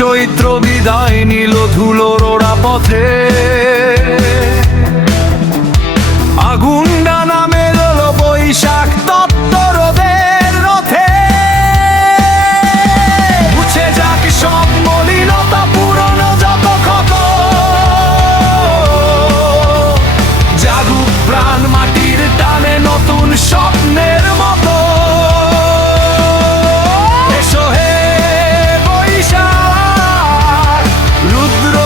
চৈত্র বিদায় নিল ধুলোর ওরা পথে, আগুন ডানা মেলল বৈশাখ তপ্ত রোদের রথে। মুছে যাক সব মলিনতা, পুরনো যত ক্ষত, জাগুক প্রাণ মাটির টানে নতুন স্বপ্নের মতো। এসো হে বৈশাখ, রুদ্র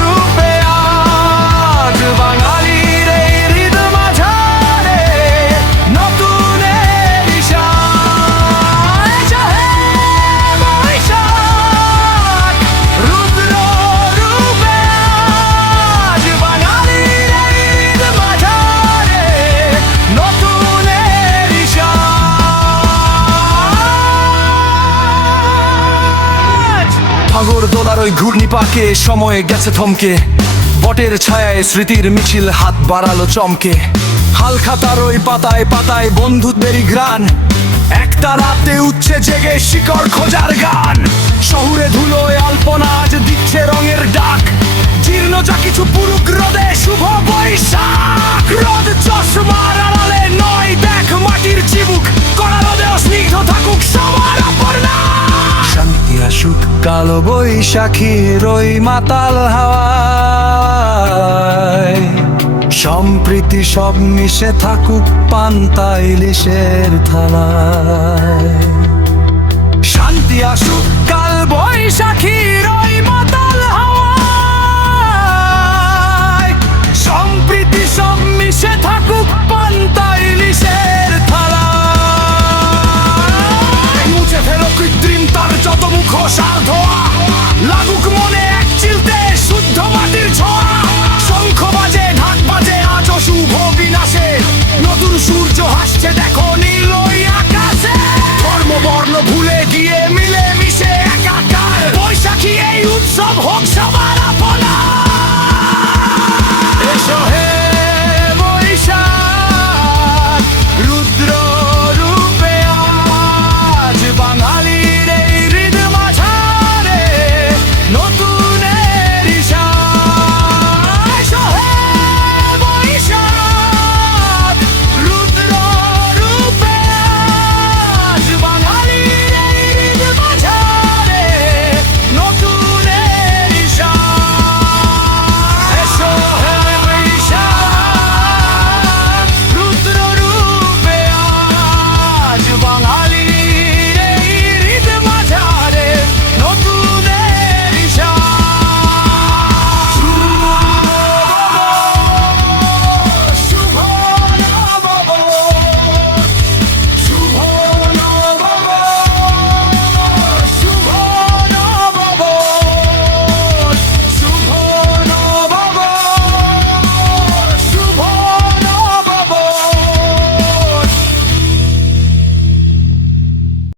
রূপে আজ বাঙালির এই হৃদ মাঝারে নতুন এলিশান। এসো হে বৈশাখ, রুদ্র রূপে আজ বাঙালির এই হৃদ মাঝারে নতুন এলিশান। আগরতলার ওই ঘূর্ণি পাকে সময় গেছে থমকে, বটের ছায়ায় স্মৃতির মিছিল হাত বাড়ালো চমকে। হালখাতার ওই পাতায় পাতায় বন্ধুত্বেরই ঘ্রাণ, একটা রাতে উঠছে জেগে শিকড় খোঁজার গান। শহুরে ধুলোয় আলপনা আজ দিচ্ছে রঙের ডাক, জীর্ণ যা কিছু পুরুক রোদে শুভ বৈশাখ। রোদ চশমার আড়ালে নয়, দেখ মাটির চিবুক, কড়া রোদেও স্নিগ্ধ থাকুক সবার অপর্ণা। শান্তি আসুক কালো বৈশাখীর ওই মাতাল হাওয়ায়, সম্প্রীতি সব মিশে থাকুক পান্তা ইলিশের থালায়। শান্তি আসুক কাল বৈশাখীর ওই মাতাল হাওয়ায়, সম্প্রীতি সব মিশে থাকুক